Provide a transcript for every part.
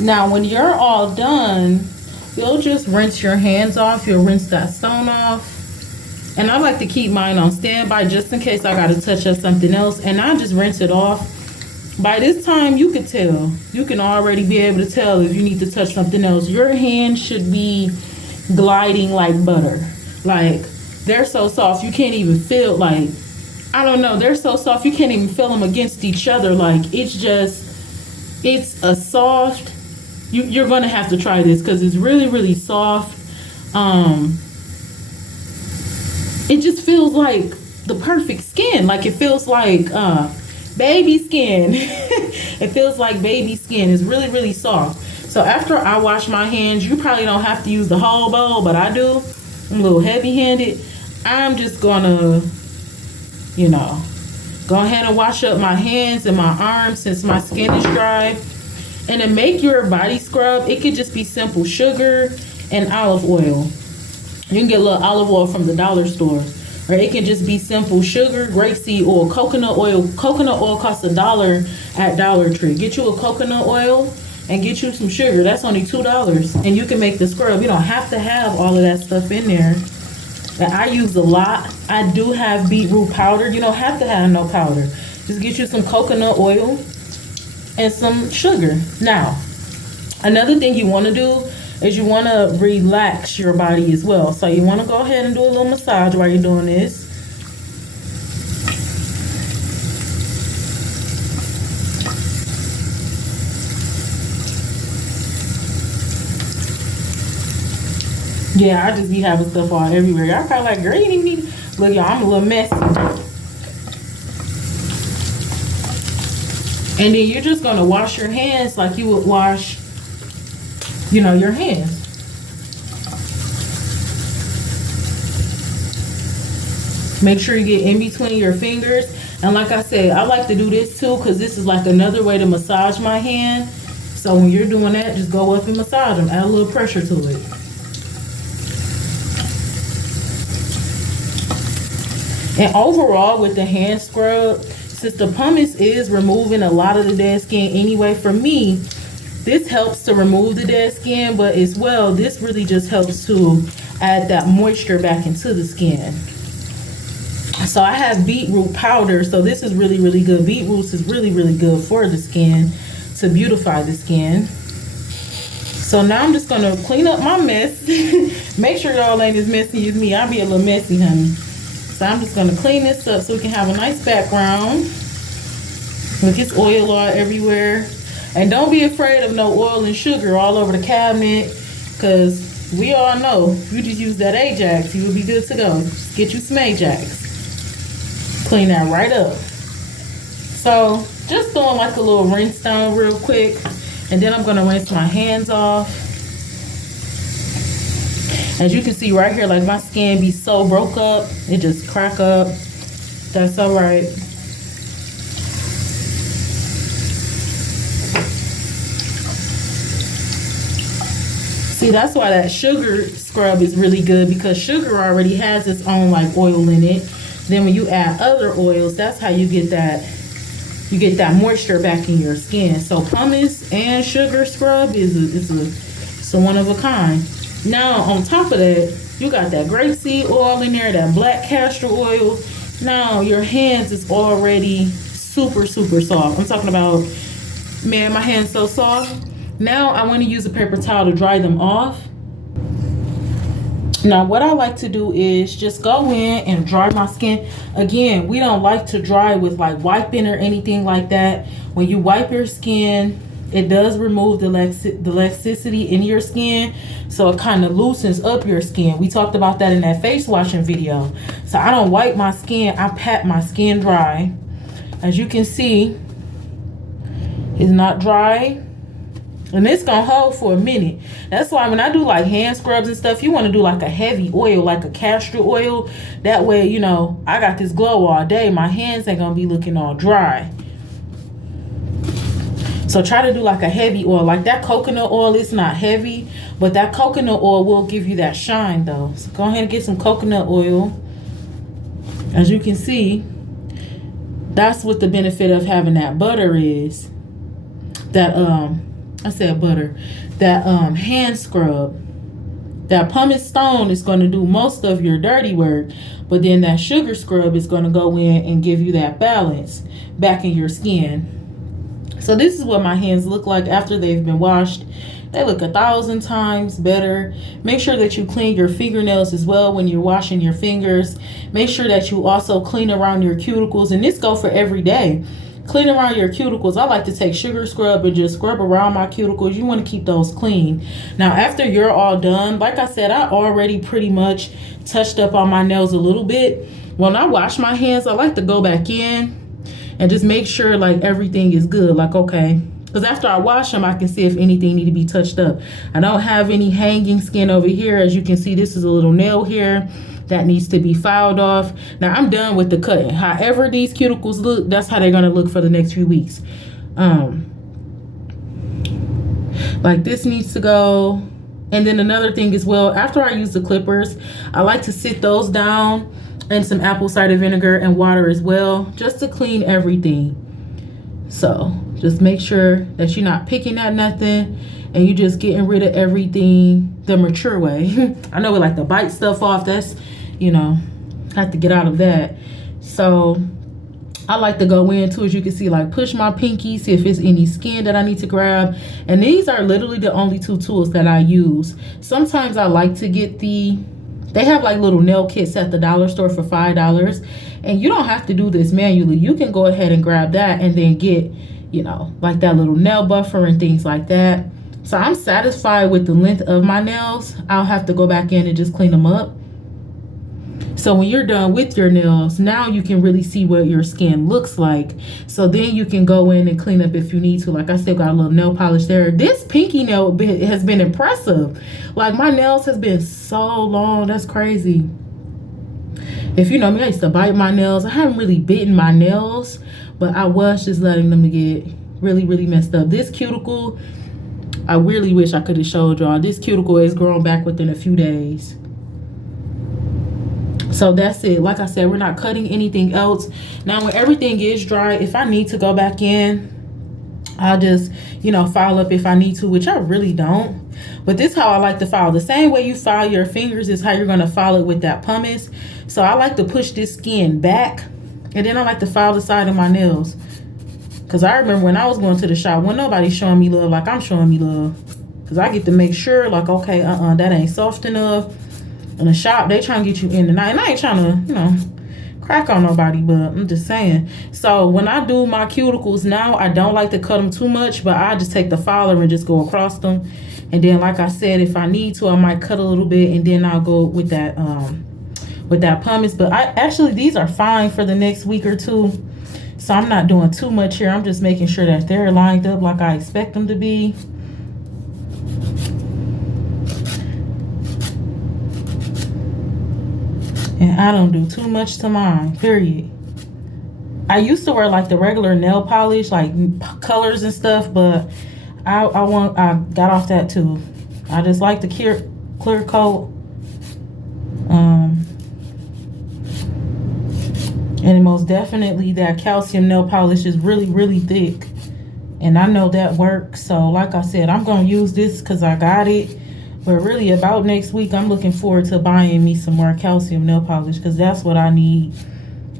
Now, when you're all done, you'll just rinse your hands off. You'll rinse that stone off. And I like to keep mine on standby just in case I got to touch up something else. And I just rinse it off. By this time, you can tell. You can already be able to tell if you need to touch something else. Your hands should be gliding like butter. Like, they're so soft, you can't even feel, like, I don't know. They're so soft, you can't even feel them against each other. Like, it's a soft, you're going to have to try this because it's really, really soft. It just feels like the perfect skin. Like, it feels like baby skin. It feels like baby skin. It's really, really soft. So after I wash my hands, you probably don't have to use the whole bowl, but I do. I'm a little heavy-handed. I'm just gonna, you know, go ahead and wash up my hands and my arms since my skin is dry. And to make your body scrub, it could just be simple sugar and olive oil. You can get a little olive oil from the dollar store. Or it can just be simple sugar, grapeseed oil, coconut oil. Coconut oil costs $1 at Dollar Tree. Get you a coconut oil and get you some sugar. That's only $2. And you can make the scrub. You don't have to have all of that stuff in there. That I use a lot. I do have beetroot powder. You don't have to have no powder. Just get you some coconut oil and some sugar. Now, another thing you want to do is you want to relax your body as well. So you want to go ahead and do a little massage while you're doing this. Yeah, I just be having stuff all everywhere. Y'all probably like, girl, you didn't even need. Look, y'all, I'm a little messy. And then you're just gonna wash your hands like you would wash, you know, your hands. Make sure you get in between your fingers. And like I said, I like to do this too because this is like another way to massage my hand. So when you're doing that, just go up and massage them. Add a little pressure to it. And overall with the hand scrub, since the pumice is removing a lot of the dead skin anyway, for me, this helps to remove the dead skin, but as well, this really just helps to add that moisture back into the skin. So I have beetroot powder, so this is really, really good. Beetroots is really, really good for the skin, to beautify the skin. So now I'm just gonna clean up my mess. Make sure y'all ain't as messy as me. I'll be a little messy, honey. So I'm just gonna clean this up so we can have a nice background. Look, it's oil all everywhere. And don't be afraid of no oil and sugar all over the cabinet, because we all know if you just use that Ajax, you will be good to go. Just get you some Ajax. Clean that right up. So just doing like a little rinse down real quick, and then I'm gonna rinse my hands off. As you can see right here, like my skin be so broke up, it just crack up. That's all right. See, that's why that sugar scrub is really good, because sugar already has its own like oil in it. Then when you add other oils, that's how you get that moisture back in your skin. So pumice and sugar scrub is a one of a kind. Now on top of that, you got that grapeseed oil in there, that black castor oil. Now your hands is already super, super soft. I'm talking about, man, my hands so soft. Now I want to use a paper towel to dry them off. Now what I like to do is just go in and dry my skin. Again, we don't like to dry with like wiping or anything like that. When you wipe your skin, it does remove the elasticity in your skin, so it kind of loosens up your skin. We talked about that in that face washing video. So I don't wipe my skin, I pat my skin dry. As you can see, it's not dry. And it's gonna hold for a minute. That's why when I do like hand scrubs and stuff, you want to do like a heavy oil, like a castor oil. That way, you know, I got this glow all day. My hands ain't gonna be looking all dry. So try to do like a heavy oil. Like that coconut oil, it's not heavy, but that coconut oil will give you that shine though. So go ahead and get some coconut oil. As you can see, that's what the benefit of having that butter is. That I said butter, that hand scrub. That pumice stone is going to do most of your dirty work, but then that sugar scrub is going to go in and give you that balance back in your skin. So this is what my hands look like after they've been washed. They look 1,000 times better. Make sure that you clean your fingernails as well when you're washing your fingers. Make sure that you also clean around your cuticles, and this goes for every day. Clean around your cuticles. I like to take sugar scrub and just scrub around my cuticles. You want to keep those clean. Now, after you're all done, like I said, I already pretty much touched up on my nails a little bit. When I wash my hands, I like to go back in and just make sure like everything is good. Like, okay, because after I wash them, I can see if anything need to be touched up. I don't have any hanging skin over here. As you can see, this is a little nail here that needs to be filed off. Now I'm done with the cutting. However these cuticles look, that's how they're gonna look for the next few weeks. Like this needs to go. And then another thing as well, after I use the clippers, I like to sit those down in some apple cider vinegar and water as well, just to clean everything. So just make sure that you're not picking at nothing and you just getting rid of everything the mature way. I know we like to bite stuff off. That's, you know, have to get out of that. So I like to go in too, as you can see, like push my pinky, see if there's any skin that I need to grab. And these are literally the only two tools that I use. Sometimes I like to get they have like little nail kits at the dollar store for $5. And you don't have to do this manually. You can go ahead and grab that and then get, you know, like that little nail buffer and things like that. So I'm satisfied with the length of my nails. I'll have to go back in and just clean them up. So when you're done with your nails, now you can really see what your skin looks like. So then you can go in and clean up if you need to. Like I still got a little nail polish there. This pinky nail has been impressive. Like my nails has been so long. That's crazy. If you know me, I used to bite my nails. I haven't really bitten my nails, but I was just letting them get really, really messed up. This cuticle, I really wish I could have showed y'all. This cuticle is growing back within a few days. So that's it. Like I said, we're not cutting anything else. Now when everything is dry, if I need to go back in, I'll just, you know, file up if I need to, which I really don't. But this is how I like to file. The same way you file your fingers is how you're going to file it with that pumice. So I like to push this skin back, and then I like to file the side of my nails. Because I remember when I was going to the shop, when nobody's showing me love like I'm showing me love. Because I get to make sure, like, okay, that ain't soft enough. In the shop, they trying to get you in the night. And I ain't trying to, you know, crack on nobody, but I'm just saying. So when I do my cuticles now, I don't like to cut them too much, but I just take the filer and just go across them. And then, like I said, if I need to, I might cut a little bit, and then I'll go with that pumice. But actually these are fine for the next week or two. So I'm not doing too much here. I'm just making sure that they're lined up like I expect them to be. And I don't do too much to mine, period. I used to wear like the regular nail polish, like colors and stuff, but I got off that too. I just like the clear coat. And most definitely that calcium nail polish is really, really thick. And I know that works. So like I said, I'm going to use this because I got it. But really about next week, I'm looking forward to buying me some more calcium nail polish, because that's what I need.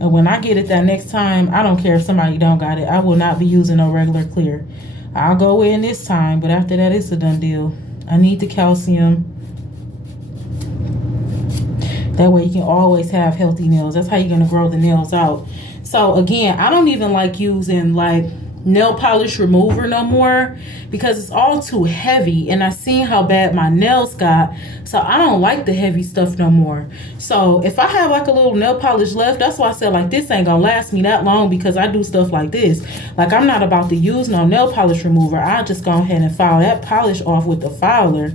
And when I get it that next time, I don't care if somebody don't got it. I will not be using no regular clear. I'll go in this time, but after that, it's a done deal. I need the calcium. That way you can always have healthy nails. That's how you're going to grow the nails out. So again, I don't even like using like nail polish remover no more, because it's all too heavy, and I seen how bad my nails got, so I don't like the heavy stuff no more. So if I have like a little nail polish left, that's why I said like this ain't gonna last me that long, because I do stuff like this. Like I'm not about to use no nail polish remover. I'll just go ahead and file that polish off with the filer.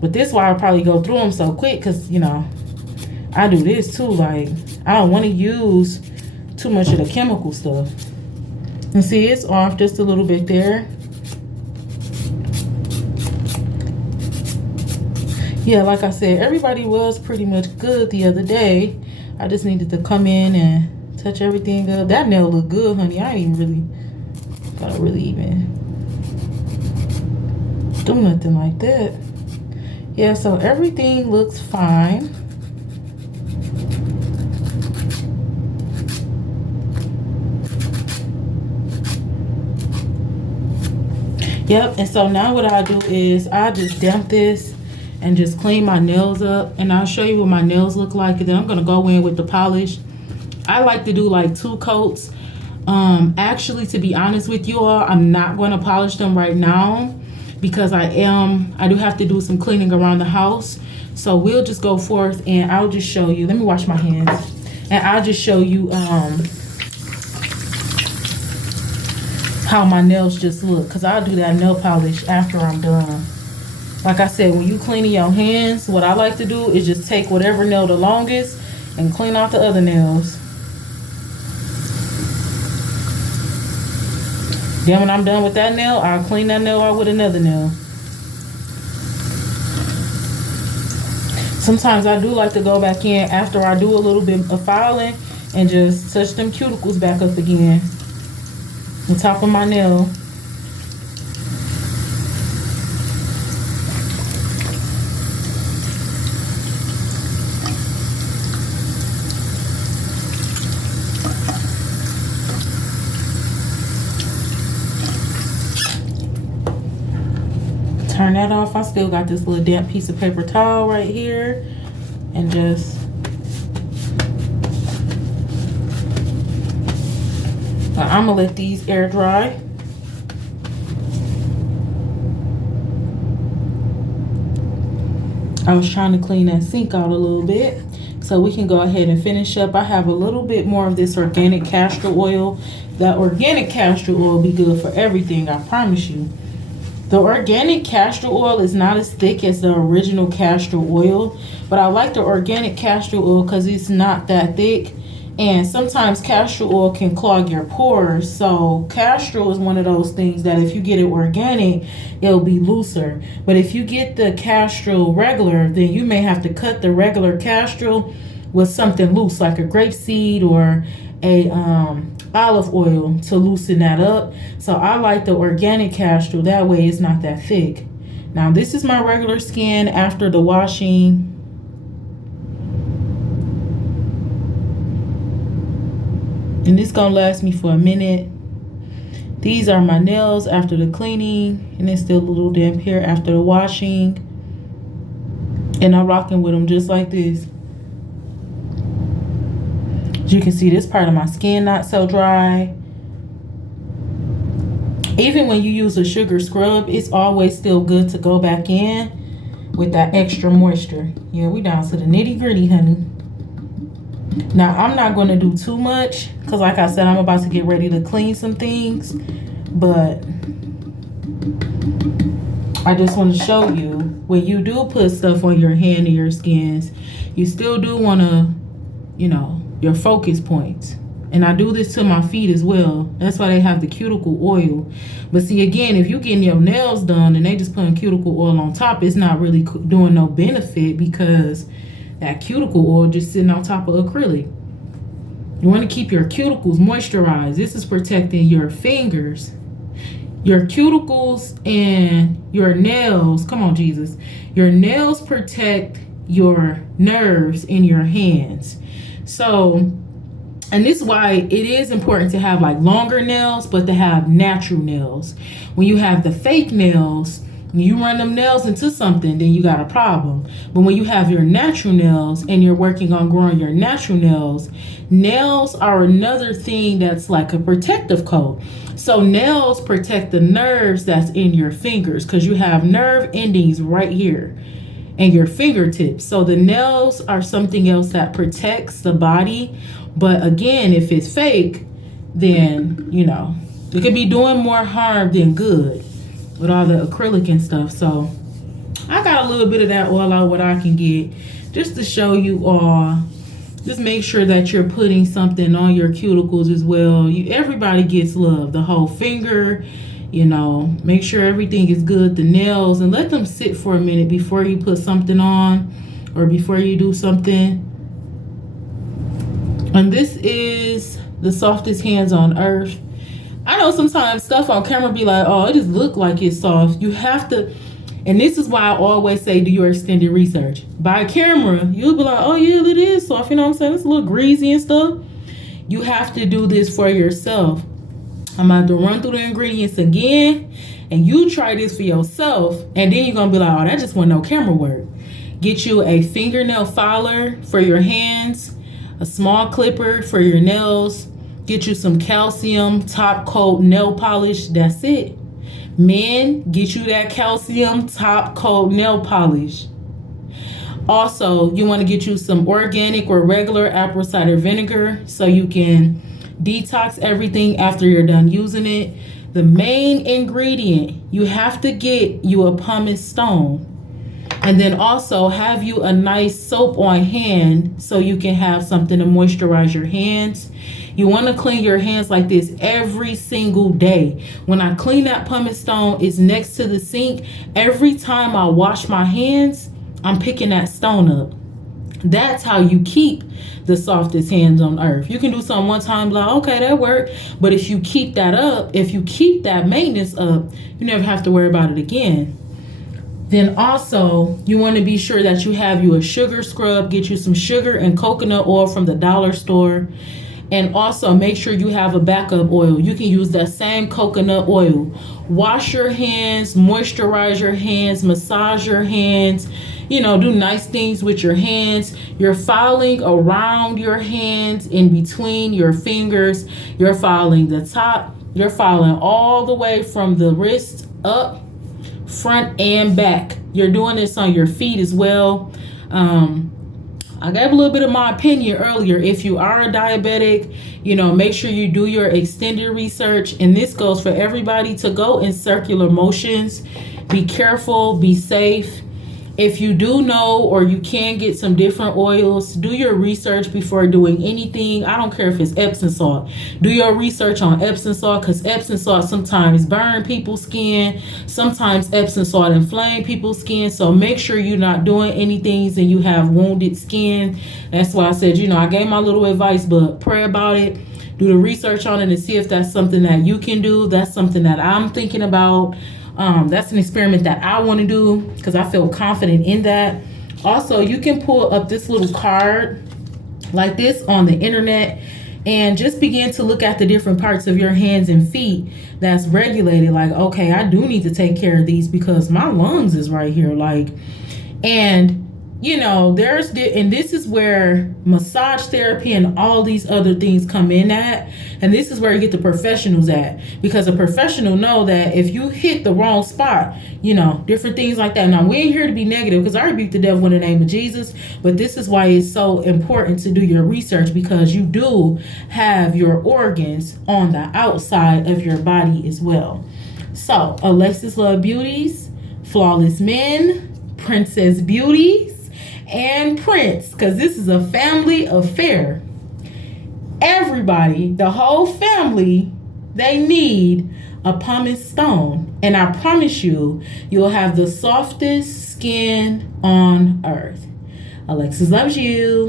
But this is why I probably go through them so quick, because you know I do this too. Like I don't want to use too much of the chemical stuff. And see, it's off just a little bit there. Yeah, like I said, everybody was pretty much good the other day. I just needed to come in and touch everything up. That nail look good, honey. I ain't even really gotta really even do nothing like that. Yeah, so everything looks fine. Yep, and so now what I do is I just damp this and just clean my nails up, and I'll show you what my nails look like, and then I'm gonna go in with the polish. I like to do like 2 coats. Actually, to be honest with you all, I'm not going to polish them right now because I do have to do some cleaning around the house. So we'll just go forth and I'll just show you. Let me wash my hands, and I'll just show you how my nails just look, because I'll do that nail polish after I'm done. Like I said, when you cleaning your hands, what I like to do is just take whatever nail the longest and clean out the other nails. Then when I'm done with that nail, I'll clean that nail out with another nail. Sometimes I do like to go back in after I do a little bit of filing and just touch them cuticles back up again. The top of my nail. Turn that off. I still got this little damp piece of paper towel right here, and just I'm gonna let these air dry. I was trying to clean that sink out a little bit so we can go ahead and finish up. I have a little bit more of this organic castor oil. That organic castor oil will be good for everything, I promise you. The organic castor oil is not as thick as the original castor oil, but I like the organic castor oil because it's not that thick. And sometimes castor oil can clog your pores. So castor oil is one of those things that if you get it organic, it'll be looser. But if you get the castor oil regular, then you may have to cut the regular castor oil with something loose, like a grapeseed or a olive oil, to loosen that up. So I like the organic castor oil, that way it's not that thick. Now this is my regular skin after the washing. And this gonna last me for a minute. These are my nails after the cleaning, and it's still a little damp here after the washing. And I'm rocking with them just like this. As you can see, this part of my skin not so dry. Even when you use a sugar scrub, it's always still good to go back in with that extra moisture. Yeah, we down to the nitty gritty, honey. Now, I'm not going to do too much because, like I said, I'm about to get ready to clean some things. But I just want to show you, when you do put stuff on your hand or your skins, you still do want to, you know, your focus points. And I do this to my feet as well. That's why they have the cuticle oil. But see, again, if you're getting your nails done and they just putting cuticle oil on top, it's not really doing no benefit because that cuticle oil just sitting on top of acrylic. You want to keep your cuticles moisturized. This is protecting your fingers, your cuticles, and your nails. Come on, Jesus. Your nails protect your nerves in your hands. So, and this is why it is important to have like longer nails, but to have natural nails. When you have the fake nails, you run them nails into something, then you got a problem. But when you have your natural nails and you're working on growing your natural nails, nails are another thing that's like a protective coat. So nails protect the nerves that's in your fingers, because you have nerve endings right here and your fingertips. So the nails are something else that protects the body. But again, if it's fake, then, you know, it could be doing more harm than good with all the acrylic and stuff. So I got a little bit of that oil out what I can get, just to show you all. Just make sure that you're putting something on your cuticles as well. Everybody gets love, the whole finger, you know. Make sure everything is good, the nails, and let them sit for a minute before you put something on or before you do something. And this is the softest hands on earth. I know sometimes stuff on camera be like, oh, it just look like it's soft. You have to, And this is why I always say do your extended research. By camera, you'll be like, oh yeah, it is soft. You know what I'm saying? It's a little greasy and stuff. You have to do this for yourself. I'm about to run through the ingredients again, and you try this for yourself, and then you're gonna be like, oh, that just wasn't no camera work. Get you a fingernail filer for your hands, a small clipper for your nails. Get you some calcium top coat nail polish. That's it. Men, get you that calcium top coat nail polish. Also, you want to get you some organic or regular apple cider vinegar so you can detox everything after you're done using it. The main ingredient, you have to get you a pumice stone. And then also have you a nice soap on hand so you can have something to moisturize your hands. You want to clean your hands like this every single day. When I clean that pumice stone, it's next to the sink. Every time I wash my hands, I'm picking that stone up. That's how you keep the softest hands on earth. You can do something one time, like, okay, that worked. But if you keep that up, if you keep that maintenance up, you never have to worry about it again. Then also, you want to be sure that you have you a sugar scrub. Get you some sugar and coconut oil from the dollar store. And also make sure you have a backup oil. You can use that same coconut oil. Wash your hands, moisturize your hands, massage your hands, you know, do nice things with your hands. You're filing around your hands, in between your fingers. You're filing the top. You're filing all the way from the wrist up, front and back. You're doing this on your feet as well. I gave a little bit of my opinion earlier. If you are a diabetic, you know, make sure you do your extended research. And this goes for everybody, to go in circular motions. Be careful, be safe. If you do know, or you can get some different oils, do your research before doing anything. I don't care if it's Epsom salt. Do your research on Epsom salt, because Epsom salt sometimes burn people's skin. Sometimes Epsom salt inflame people's skin. So make sure you're not doing anything and you have wounded skin. That's why I said, you know, I gave my little advice, but pray about it. Do the research on it and see if that's something that you can do. That's something that I'm thinking about. That's an experiment that I want to do because I feel confident in that. Also, you can pull up this little card like this on the internet and just begin to look at the different parts of your hands and feet that's regulated. Like, okay, I do need to take care of these because my lungs is right here. Like, and you know, and this is where massage therapy and all these other things come in at. And this is where you get the professionals at, because a professional know that if you hit the wrong spot, you know, different things like that. Now, we ain't here to be negative, because I rebuke the devil in the name of Jesus. But this is why it's so important to do your research, because you do have your organs on the outside of your body as well. So, Alexis Love Beauties, Flawless Men, Princess Beauties, and Prince, because this is a family affair. Everybody, the whole family, they need a pumice stone. And I promise you, you'll have the softest skin on earth. Alexis loves you.